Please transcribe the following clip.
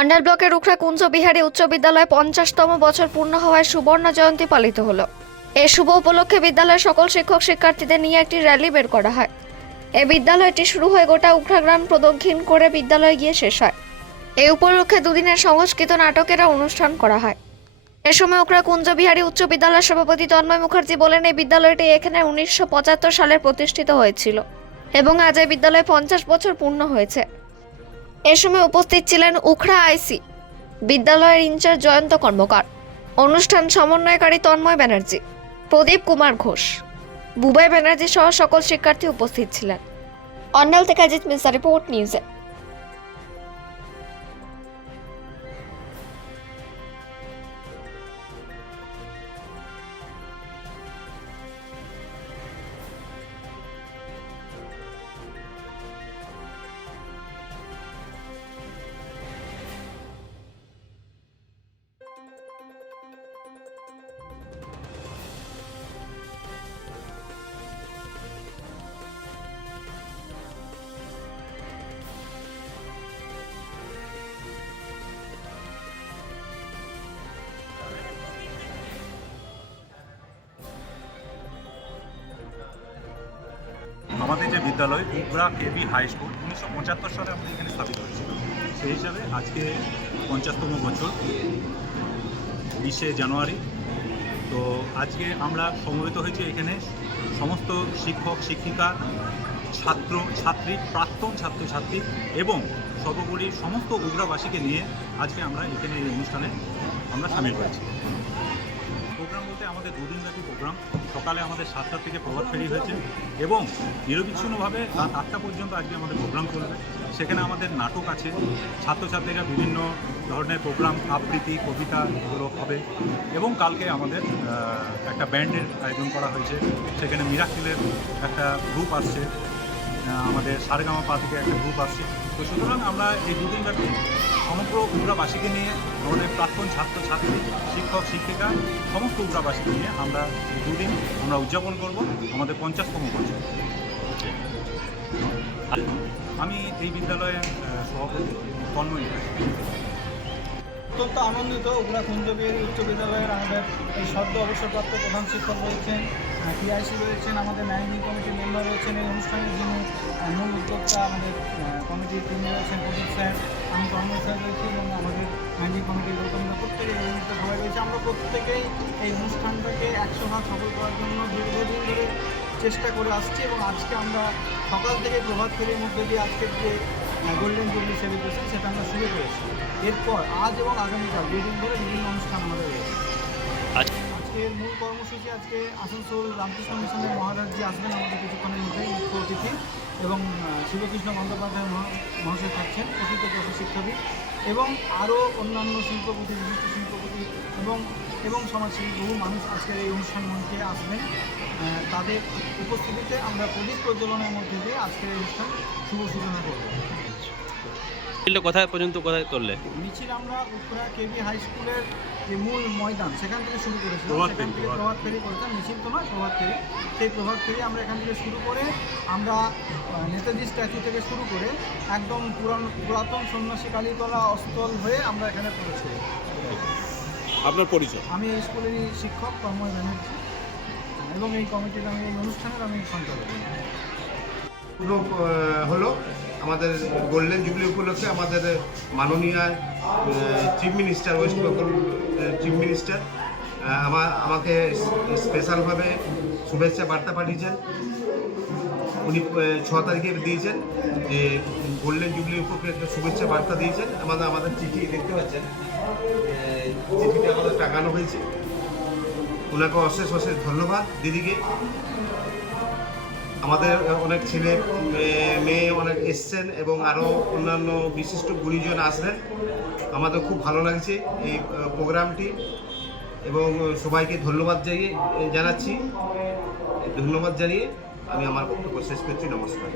অন্ডাল ব্লকের উখড়া কুঞ্জ বিহারী উচ্চ বিদ্যালয়ে পঞ্চাশতম বছর পূর্ণ হওয়ায় সুবর্ণ জয়ন্তী পালিত হলো। এ শুভ উপলক্ষে বিদ্যালয়ের সকল শিক্ষক শিক্ষার্থীদের নিয়ে একটি র্যালি বের করা হয়। এই বিদ্যালয়টি শুরু হয়ে গোটা উখড়া গ্রাম প্রদক্ষিণ করে বিদ্যালয়ে গিয়ে শেষ হয়। এই উপলক্ষে দুদিনের সংস্কৃত নাটকেরা অনুষ্ঠান করা হয়। এ সময় উকরা কুঞ্জবিহারী উচ্চ বিদ্যালয়ের সভাপতি তন্ময় মুখার্জি বলেন, এই বিদ্যালয়টি এখানে উনিশশো পঁচাত্তর সালে প্রতিষ্ঠিত হয়েছিল এবং আজ এই বিদ্যালয়ে পঞ্চাশ বছর পূর্ণ হয়েছে। এ সময় উপস্থিত ছিলেন উখড়া আইসি বিদ্যালয়ের ইনচার্জ জয়ন্ত কর্মকার। অনুষ্ঠান সমন্বয়কারী তন্ময় ব্যানার্জি, প্রদীপ কুমার ঘোষ, বুবাই ব্যানার্জি সহ সকল শিক্ষার্থী উপস্থিত ছিলেন। অন্যাল থেকে অজিত মিসা রিপোর্ট নিউজে যে বিদ্যালয় উবরা কেবি হাই স্কুল উনিশশো পঁচাত্তর সালে আমাদের এখানে স্থাপিত হয়েছিল। সেই হিসাবে আজকে পঞ্চাশতম বছর, বিশে জানুয়ারি। তো আজকে আমরা সমবেত হয়েছি এখানে। সমস্ত শিক্ষক, শিক্ষিকা, ছাত্র, ছাত্রী, প্রাক্তন ছাত্রছাত্রী এবং সর্বোপরি সমস্ত উগ্রাবাসীকে নিয়ে আজকে আমরা এখানে এই অনুষ্ঠানে আমরা সামিল বলতে আমাদের দুদিন ব্যাপী প্রোগ্রাম সকালে আমাদের সাতটা থেকে প্রভাত ফেরি হয়েছে এবং নিরবিচ্ছিন্নভাবে রাত আটটা পর্যন্ত আজকে আমাদের প্রোগ্রাম চলবে। সেখানে আমাদের নাটক আছে। ছাত্রছাত্রীরা বিভিন্ন ধরনের প্রোগ্রাম আবৃত্তি, কবিতা এগুলো হবে। এবং কালকে আমাদের একটা ব্যান্ডের আয়োজন করা হয়েছে। সেখানে মিরাকিলের একটা গ্রুপ আসছে। আমাদের সারেগামা পা থেকে একটা গ্রুপ আসছে। তো সুতরাং আমরা এই দুদিন ব্যাপী সমগ্র উগ্রাবাসীকে নিয়ে আমাদের প্রাক্তন ছাত্র ছাত্রী শিক্ষক শিক্ষিকা সমস্ত উগ্রাবাসীকে নিয়ে আমরা দুদিন আমরা উদযাপন করব আমাদের পঞ্চাশতম বছর। আমি এই বিদ্যালয়ের সভাপতি মুখার্জি। অত্যন্ত আনন্দিত উগরা কুঞ্জবিহারী উচ্চ বিদ্যালয়ের আমাদের এই সদ্য অবসরপ্রাপ্ত প্রধান শিক্ষক রয়েছেন টিআইসি রয়েছেন আমাদের ম্যানেজিং কমিটির মেম্বার রয়েছেন। এই অনুষ্ঠানের আহ, মূল উদ্যোক্তা আমাদের কমিটির তিনি রয়েছেন প্রদীপ স্যার। আমি কর্মচারী স্যার রয়েছি এবং আমাদের ম্যানেজিং কমিটির গৌতমরা প্রত্যেকে এই মুহূর্তে সবাই রয়েছে। আমরা প্রত্যেকেই এই অনুষ্ঠানটাকে একশো ভাগ সফল করার জন্য দীর্ঘদিন ধরে চেষ্টা করে আসছি এবং আজকে আমরা সকাল থেকে প্রভাত ফেরির মধ্যে দিয়ে আজকের যে গোল্ডেন জুবলি সেলিব্রেশন সেটা আমরা শুরু করেছি। এরপর আজ এবং আগামীকাল দুদিন ধরে বিভিন্ন অনুষ্ঠান আমাদের রয়েছে। আজকের মূল কর্মসূচি আজকে আসানসোল রামকৃষ্ণ মিশনের মহারাজজি আসবেন আমাদের কিছুক্ষণের মধ্যেই মুখ্য অতিথি এবং শিবকৃষ্ণ বন্দ্যোপাধ্যায় মহা- মহাশয় থাকছেন অতীত প্রশাসক শিক্ষাবিদ এবং আরও অন্যান্য শিল্পপতি বিশিষ্ট শিল্পপতি এবং এবং সমাজসেবী বহু মানুষ আজকের এই অনুষ্ঠান মঞ্চে আসবেন। তাদের উপস্থিতিতে আমরা প্রদীপ প্রজ্বলনের মধ্যে দিয়ে আজকের এই অনুষ্ঠান শুভ সূচনা করব। মিছিলটা কোথায় পর্যন্ত কোথায় করলে মিছিল আমরা উত্তরা কেবি হাই স্কুলের যে মূল ময়দান সেখান থেকে শুরু করেছিলাম। প্রভাত সেখান ফেরি, থেকে প্রভাত ফেরি। করেছিলাম মিছিল তো নয় প্রভাত ফেরি। সেই প্রভাত ফেরি আমরা এখান থেকে শুরু করে আমরা নেতাজি স্ট্যাচু থেকে শুরু করে একদম পুরান পুরাতন সন্ন্যাসী কালীতলা অস্তল হয়ে আমরা এখানে পৌঁছে আপনার পরিচয়? আমি এই স্কুলেরই শিক্ষক কর্ময় ব্যানার্জি। এবং এই কমিটির আমি এই অনুষ্ঠানের আমি সঞ্চালক। হলো আমাদের গোল্ডেন জুবলি উপলক্ষে আমাদের মাননীয় chief minister, West Bengal chief minister আমার আমাকে স্পেশালভাবে শুভেচ্ছা বার্তা পাঠিয়েছেন। উনি ছ তারিখে দিয়েছেন যে গোল্ডেন জুবলি উপলক্ষে একটা শুভেচ্ছা বার্তা দিয়েছেন। আমাদের আমাদের চিঠি দেখতে পাচ্ছেন চিঠিটা আমাদের টাঙানো হয়েছে। ওনাকে অশেষ অশেষ ধন্যবাদ। দিদিকে আমাদের অনেক ছেলে মেয়ে- অনেক এসছেন এবং আরও অন্যান্য বিশিষ্ট গুণীজন আসবেন। আমাদের খুব ভালো লাগছে এই প্রোগ্রামটি এবং সবাইকে ধন্যবাদ জানিয়ে জানাচ্ছি। ধন্যবাদ জানিয়ে আমি আমার বক্তব্য শেষ করছি। নমস্কার।